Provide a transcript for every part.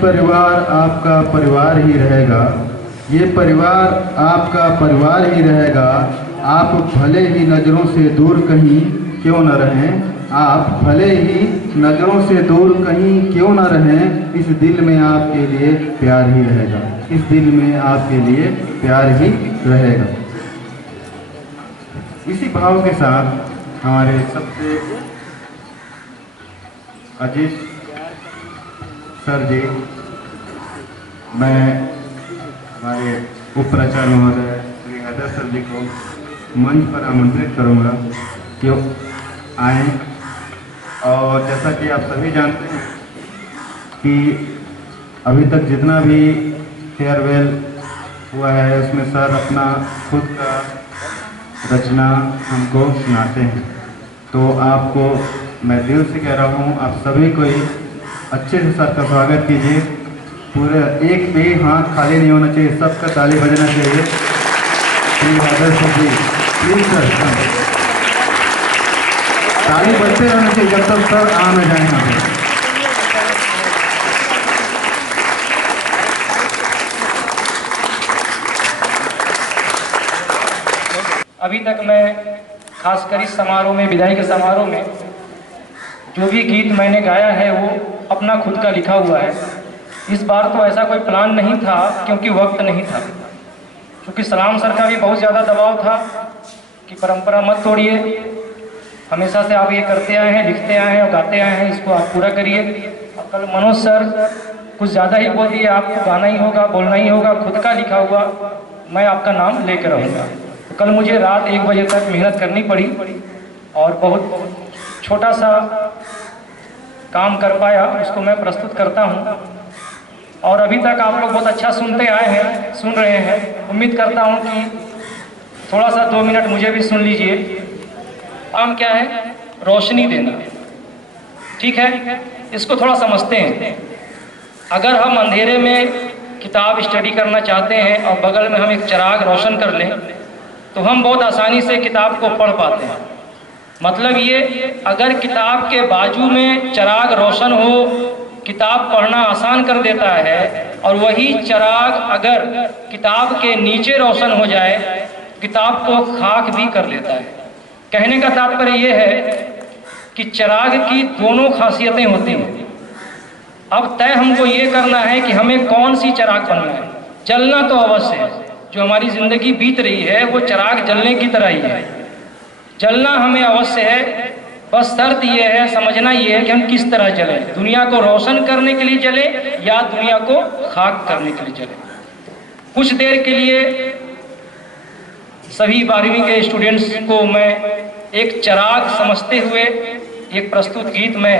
परिवार आपका परिवार ही रहेगा, ये परिवार आपका परिवार ही रहेगा। आप भले ही नज़रों से दूर कहीं क्यों न रहें, आप भले ही नज़रों से दूर कहीं क्यों न रहें, इस दिल में आपके लिए प्यार ही रहेगा, इस दिल में आपके लिए प्यार ही रहेगा। इसी भाव के साथ हमारे सबसे अजीज सर जी, मैं हमारे उप प्राचार्य महोदय श्री हैदर सर जी को मंच पर आमंत्रित करूंगा कि आएँ। और जैसा कि आप सभी जानते हैं कि अभी तक जितना भी फेयरवेल हुआ है उसमें सर अपना खुद का रचना हमको सुनाते हैं। तो आपको मैं दिल से कह रहा हूँ, आप सभी को अच्छे से सर का स्वागत कीजिए। पूरे एक भी हाथ खाली नहीं होना चाहिए, सबका ताली बजना चाहिए। Shri Haider sir ji, please sir ताली बजते रहना चाहिए जब तक सर आ न जाए यहाँ पे। अभी तक मैं खासकर इस समारोह में, विदाई के समारोह में, जो भी गीत मैंने गाया है वो अपना खुद का लिखा हुआ है। इस बार तो ऐसा कोई प्लान नहीं था क्योंकि वक्त नहीं था, क्योंकि सलाम सर का भी बहुत ज़्यादा दबाव था कि परंपरा मत तोड़िए, हमेशा से आप ये करते आए हैं, लिखते आए हैं और गाते आए हैं, इसको आप पूरा करिए। और कल मनोज सर कुछ ज़्यादा ही बोल दिए, आपको गाना ही होगा, बोलना ही होगा, खुद का लिखा हुआ मैं आपका नाम लेकर रहूँगा। कल मुझे रात 1 बजे तक मेहनत करनी पड़ी और बहुत छोटा सा काम कर पाया, उसको मैं प्रस्तुत करता हूँ। और अभी तक आप लोग बहुत अच्छा सुनते आए हैं, सुन रहे हैं। उम्मीद करता हूँ कि थोड़ा सा 2 मिनट मुझे भी सुन लीजिए। काम क्या है? रोशनी देना, ठीक है? इसको थोड़ा समझते हैं। अगर हम अंधेरे में किताब स्टडी करना चाहते हैं और बगल में हम एक चिराग रोशन कर लें तो हम बहुत आसानी से किताब को पढ़ पाते हैं। मतलब ये, अगर किताब के बाजू में चिराग रोशन हो, किताब पढ़ना आसान कर देता है, और वही चिराग अगर किताब के नीचे रोशन हो जाए, किताब को खाक भी कर देता है। कहने का तात्पर्य ये है कि चिराग की दोनों खासियतें होती हैं। अब तय हमको ये करना है कि हमें कौन सी चिराग बनना है। जलना तो अवश्य है, जो हमारी ज़िंदगी बीत रही है वो चिराग जलने की तरह ही है, जलना हमें अवश्य है। बस शर्त ये है, समझना ये है कि हम किस तरह जलें, दुनिया को रोशन करने के लिए जलें या दुनिया को खाक करने के लिए जलें। कुछ देर के लिए सभी 12वीं के स्टूडेंट्स को मैं एक चिराग समझते हुए एक प्रस्तुत गीत मैं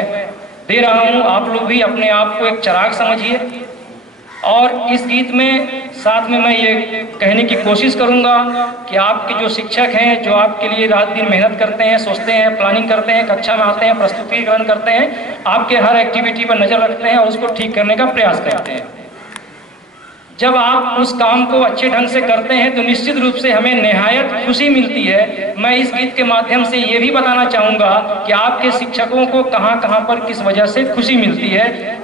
दे रहा हूँ। आप लोग भी अपने आप को एक चिराग समझिए। और इस गीत में साथ में मैं ये कहने की कोशिश करूंगा कि आपके जो शिक्षक हैं, जो आपके लिए रात दिन मेहनत करते हैं, सोचते हैं, प्लानिंग करते हैं, कक्षा में आते हैं, प्रस्तुतिकरण करते हैं, आपके हर एक्टिविटी पर नज़र रखते हैं और उसको ठीक करने का प्रयास करते हैं। जब आप उस काम को अच्छे ढंग से करते हैं तो निश्चित रूप से हमें निहायत खुशी मिलती है। मैं इस गीत के माध्यम से ये भी बताना चाहूँगा कि आपके शिक्षकों को कहाँ कहाँ पर किस वजह से खुशी मिलती है,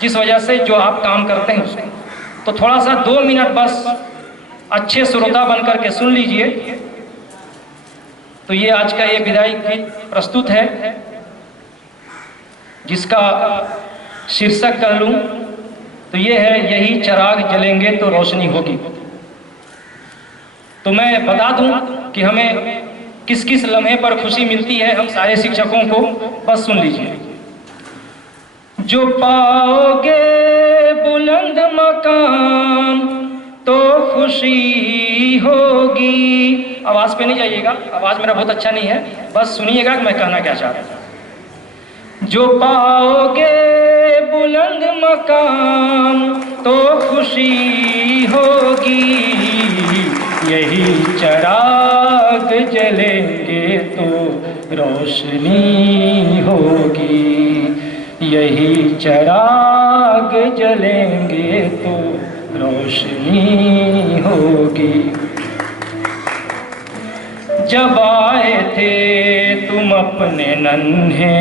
जिस वजह से जो आप काम करते हैं उसको। तो थोड़ा सा 2 मिनट बस अच्छे श्रोता बन करके सुन लीजिए। तो ये आज का ये विदाई गीत प्रस्तुत है, जिसका शीर्षक कह लूँ तो ये है, यही चिराग जलेंगे तो रोशनी होगी। तो मैं बता दूं कि हमें किस किस लम्हे पर खुशी मिलती है हम सारे शिक्षकों को, बस सुन लीजिए। जो पाओगे बुलंद मकाम तो खुशी होगी। आवाज पे नहीं जाइएगा, आवाज मेरा बहुत अच्छा नहीं है, बस सुनिएगा कि मैं कहना क्या चाहता हूं। जो पाओगे बुलंद मकाम तो खुशी होगी, यही चिराग जलेंगे तो रोशनी होगी, यही चिराग जलेंगे तो रोशनी होगी। जब आए थे तुम अपने नन्हे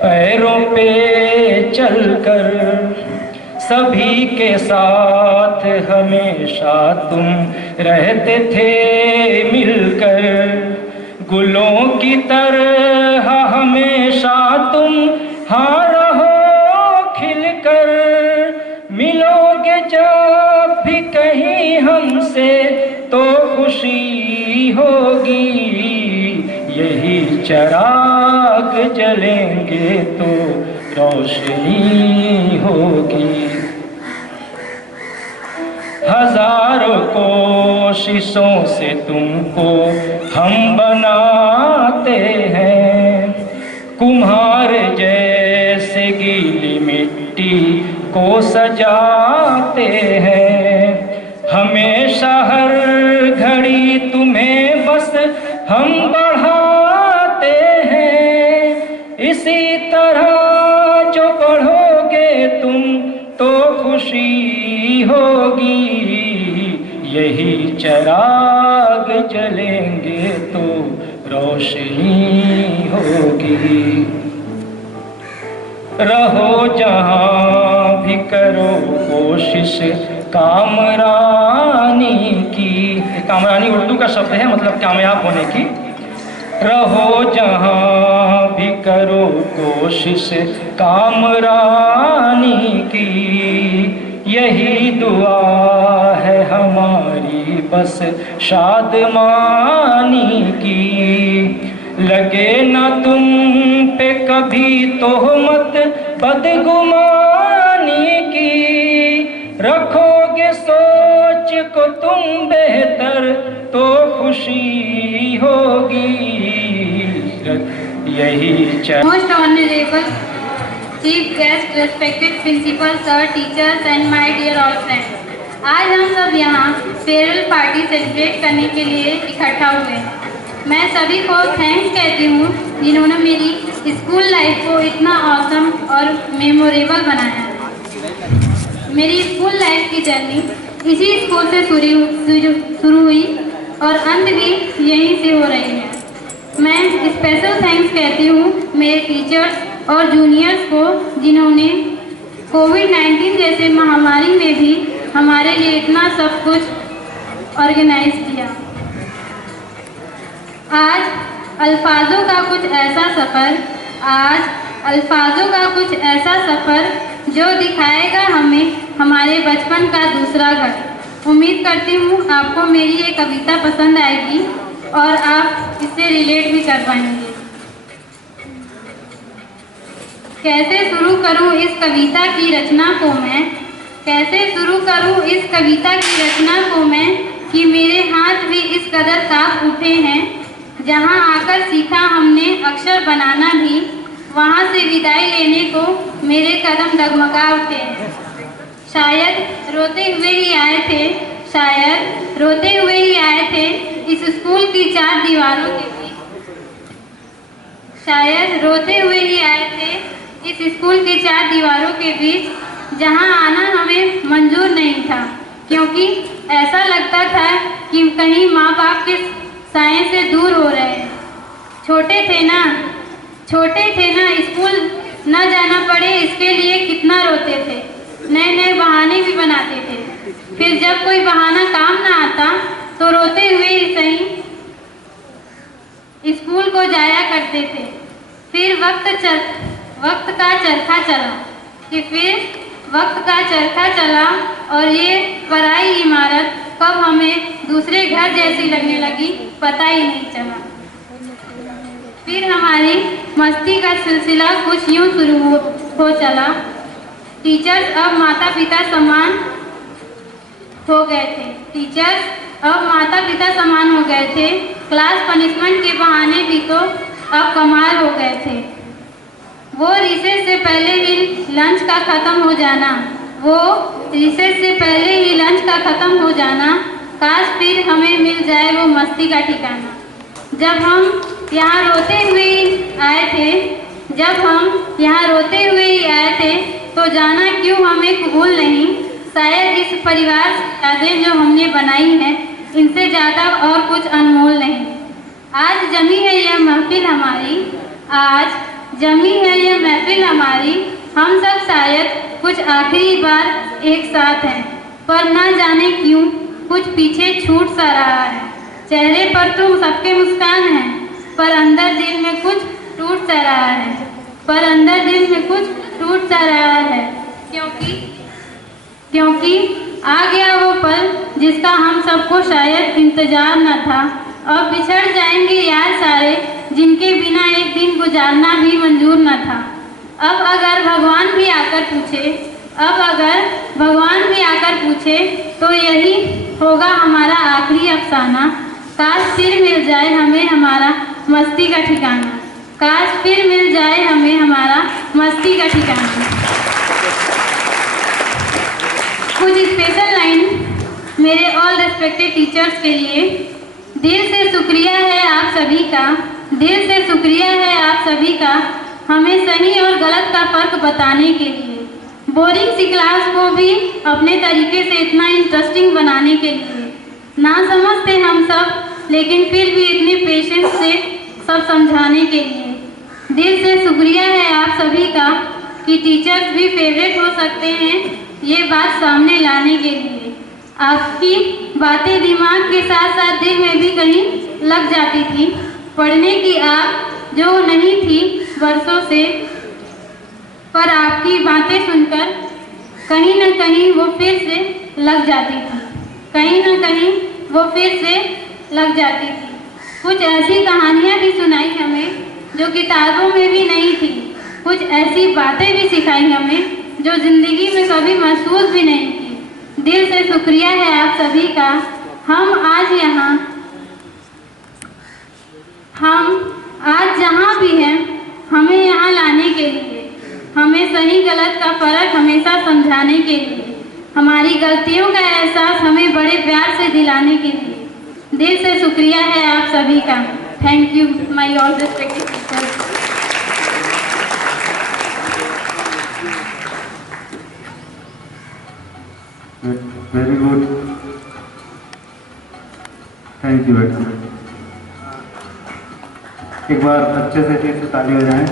पैरों पे चलकर, सभी के साथ हमेशा तुम रहते थे मिलकर, गुलों की तरह हमेशा तुम हाँ रहो खिलकर, मिलोगे जब भी कहीं हमसे तो खुशी होगी, यही चिराग जलेंगे तो रोशनी होगी। हजारों कोशिशों से तुमको हम बनाते हैं, कुम्हार जैसे गीली मिट्टी को सजाते हैं, हमेशा हर घड़ी तुम्हें बस हम बढ़ाते हैं, इसी तरह जो पढ़ोगे तुम तो खुशी होगी, यही चिराग जलेंगे तो रोशनी होगी। रहो जहाँ भी करो कोशिश कामरानी की, कामरानी उर्दू का शब्द है, मतलब कामयाब होने की। रहो जहाँ भी करो कोशिश कामरानी की, यही दुआ है हमारी बस शादमानी की। लगे ना तुम पे कभी तोहमत बदगुमानी की, रखोगे सोच को तुम बेहतर तो खुशी होगी, यही Most honorable Chief Guest, respected Principal Sir, Teachers and my dear all friends, आज हम सब यहाँ फेयरवेल पार्टी सेलिब्रेट करने के लिए इकट्ठा हुए हैं। मैं सभी को थैंक्स कहती हूँ जिन्होंने मेरी स्कूल लाइफ को इतना ऑसम और मेमोरेबल बनाया। मेरी स्कूल लाइफ की जर्नी इसी स्कूल से शुरू हुई और अंत भी यहीं से हो रही है। मैं स्पेशल थैंक्स कहती हूँ मेरे टीचर्स और जूनियर्स को जिन्होंने कोविड-19 जैसे महामारी में भी हमारे लिए इतना सब कुछ ऑर्गेनाइज किया। आज अल्फाजों का कुछ ऐसा सफ़र जो दिखाएगा हमें हमारे बचपन का दूसरा घर। उम्मीद करती हूँ आपको मेरी ये कविता पसंद आएगी और आप इससे रिलेट भी कर पाएंगे। कैसे शुरू करूँ इस कविता की रचना को मैं कि मेरे हाथ भी इस कदर कांप उठे हैं। जहाँ आकर सीखा हमने अक्षर बनाना भी, वहाँ से विदाई लेने को मेरे कदम डगमगा उठे हैं। शायद रोते हुए ही आए थे इस स्कूल की चार दीवारों के बीच। जहाँ आना हमें मंजूर नहीं था, क्योंकि ऐसा लगता था कि कहीं माँ बाप के साए से दूर हो रहे हैं। छोटे थे ना, स्कूल न जाना पड़े इसके लिए कितना रोते थे, नए बहाने भी बनाते थे। फिर जब कोई बहाना काम ना आता तो रोते हुए ही सही स्कूल को जाया करते थे। फिर वक्त का चरखा चला और ये पराई इमारत कब हमें दूसरे घर जैसी लगने लगी पता ही नहीं चला। फिर हमारी मस्ती का सिलसिला कुछ यूँ शुरू हो चला। टीचर्स अब माता पिता समान हो गए थे। क्लास पनिशमेंट के बहाने भी तो अब कमाल हो गए थे। वो रिसेस से पहले ही लंच का ख़त्म हो जाना, काश फिर हमें मिल जाए वो मस्ती का ठिकाना। जब हम यहाँ रोते हुए ही आए थे तो जाना क्यों हमें कबूल नहीं। शायद इस परिवार की यादें जो हमने बनाई हैं इनसे ज़्यादा और कुछ अनमोल नहीं। आज जमी है यह महफिल हमारी, हम सब शायद कुछ आखिरी बार एक साथ हैं, पर न जाने क्यों कुछ पीछे छूट सा रहा है। चेहरे पर तो सबके मुस्कान है, पर अंदर दिल में कुछ टूट सा रहा है, पर अंदर दिल में कुछ टूट सा रहा है। क्योंकि आ गया वो पल जिसका हम सबको शायद इंतजार न था। अब बिछड़ जाएंगे यार सारे, जिनके बिना एक दिन गुजारना भी मंजूर न था। अब अगर भगवान भी आकर पूछे तो यही होगा हमारा आखिरी अफसाना। काश फिर मिल जाए हमें हमारा मस्ती का ठिकाना, काश फिर मिल जाए हमें हमारा मस्ती का ठिकाना। कुछ स्पेशल लाइन मेरे ऑल रेस्पेक्टेड टीचर्स के लिए। दिल से शुक्रिया है आप सभी का, दिल से शुक्रिया है आप सभी का, हमें सही और गलत का फर्क बताने के लिए। बोरिंग सी क्लास को भी अपने तरीके से इतना इंटरेस्टिंग बनाने के लिए। ना समझते हम सब, लेकिन फिर भी इतने पेशेंस से सब समझाने के लिए। दिल से शुक्रिया है आप सभी का कि टीचर्स भी फेवरेट हो सकते हैं, ये बात सामने लाने के लिए। आपकी बातें दिमाग के साथ साथ दिल में भी कहीं लग जाती थी। पढ़ने की आग जो नहीं थी बरसों से, पर आपकी बातें सुनकर कहीं न कहीं वो फिर से लग जाती थी, कहीं न कहीं वो फिर से लग जाती थी। कुछ ऐसी कहानियाँ भी सुनाई हमें जो किताबों में भी नहीं थी, कुछ ऐसी बातें भी सिखाई हमें जो जिंदगी में कभी महसूस भी नहीं की। दिल से शुक्रिया है आप सभी का। हम आज जहाँ भी हैं, हमें यहाँ लाने के लिए, हमें सही गलत का फर्क हमेशा समझाने के लिए, हमारी गलतियों का एहसास हमें बड़े प्यार से दिलाने के लिए। दिल से शुक्रिया है आप सभी का। Thank you my all respected teachers. Very good, thank you बेटा। एक बार अच्छे से फिर से ताली बजाएं।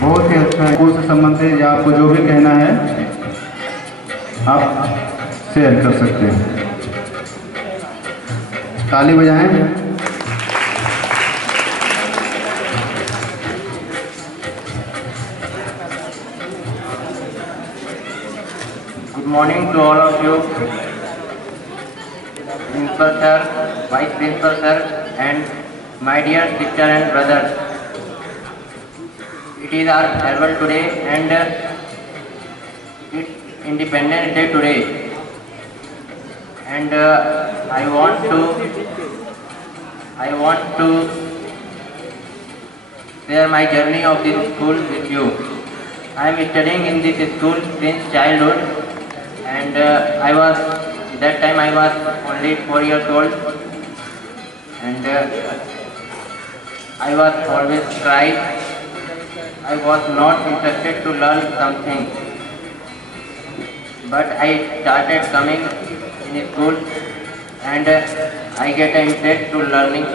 बहुत ही अच्छा है। स्कूल से संबंधित या आपको जो भी कहना है आप शेयर कर सकते हैं। ताली बजाएं। Good morning to all of you, Principal Sir, Vice Principal Sir, and my dear sister and brothers. It is our farewell today, and it's Independence Day today. And I want to share my journey of this school with you. I am studying in this school since childhood. And that time I was only 4 years old, and I was always shy. I was not interested to learn something, but I started coming in school, and I get an interest to learning.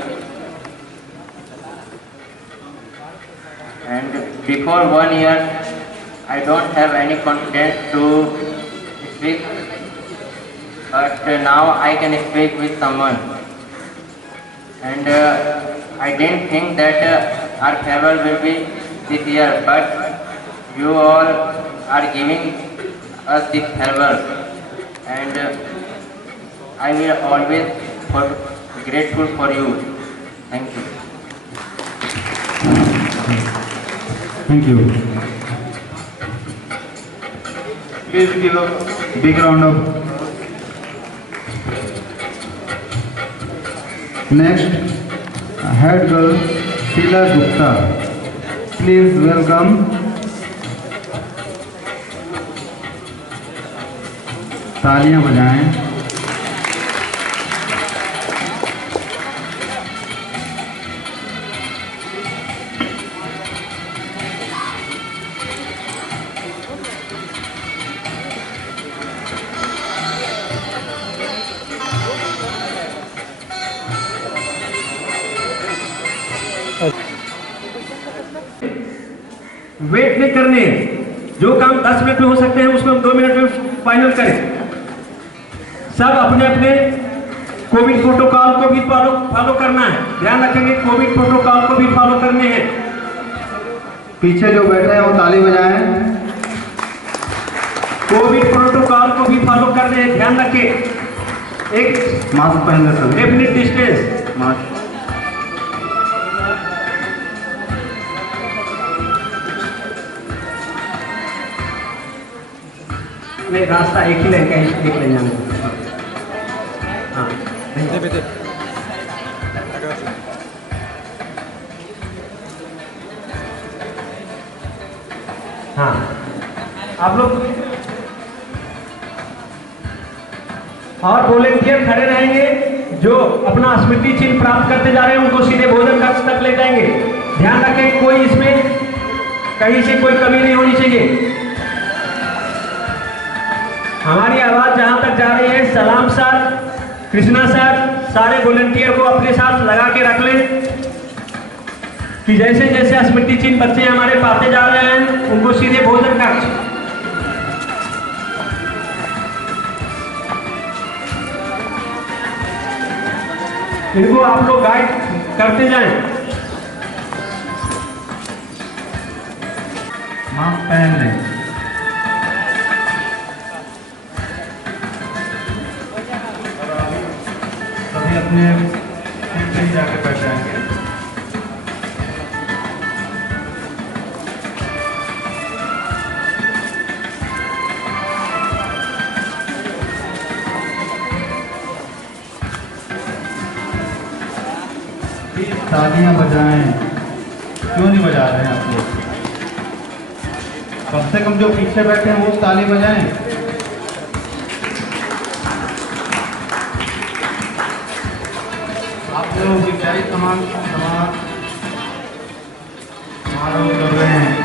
And before 1 year, I don't have any confidence to speak, but now I can speak with someone. And I didn't think that our farewell will be this year, but you all are giving us this farewell, and I will always be grateful for you. Thank you. Thank you. Please give a big round of. Next, head girl Sheila Gupta. Please welcome. तालियां बजाएं। Wait नहीं करने, जो काम 10 minute में हो सकते हैं उसको हम 2 मिनट में फाइनल करें। सब अपने अपने कोविड प्रोटोकॉल को भी फॉलो करना है, ध्यान रखेंगे कोविड प्रोटोकॉल को भी फॉलो करने हैं। पीछे जो बैठे हैं वो ताली बजाएं। कोविड प्रोटोकॉल को भी फॉलो करने हैं, ध्यान रखें। एक मास्क पहन ले सर। Definite distance. मास्क नहीं, रास्ता एक ही लाइन का, एक लाइन जाने का। हाँ हाँ, आप लोग और वॉलेंटियर खड़े रहेंगे, जो अपना स्मृति चिन्ह प्राप्त करते जा रहे हैं उनको सीधे भोजन कक्ष तक ले जाएंगे। ध्यान रखें कोई इसमें कहीं से कोई कमी नहीं होनी चाहिए। हमारी आवाज जहां तक जा रही है, सलाम सर, कृष्णा सर, सारे वॉलेंटियर को अपने साथ लगा के रख लें कि जैसे जैसे स्मृति चिन्ह बच्चे हमारे पाते जा रहे हैं उनको सीधे भोजन कक्ष। इनको आप लोग गाइड करते जाएं। मास्क पहन लें। सभी अपने सीट पे जाके बैठ जाएंगे। तालियां बजाएं। क्यों नहीं बजा रहे हैं आप लोग? कम से कम जो पीछे बैठे हैं वो ताली बजाएं। आप लोग विचारी समारोह कर रहे हैं।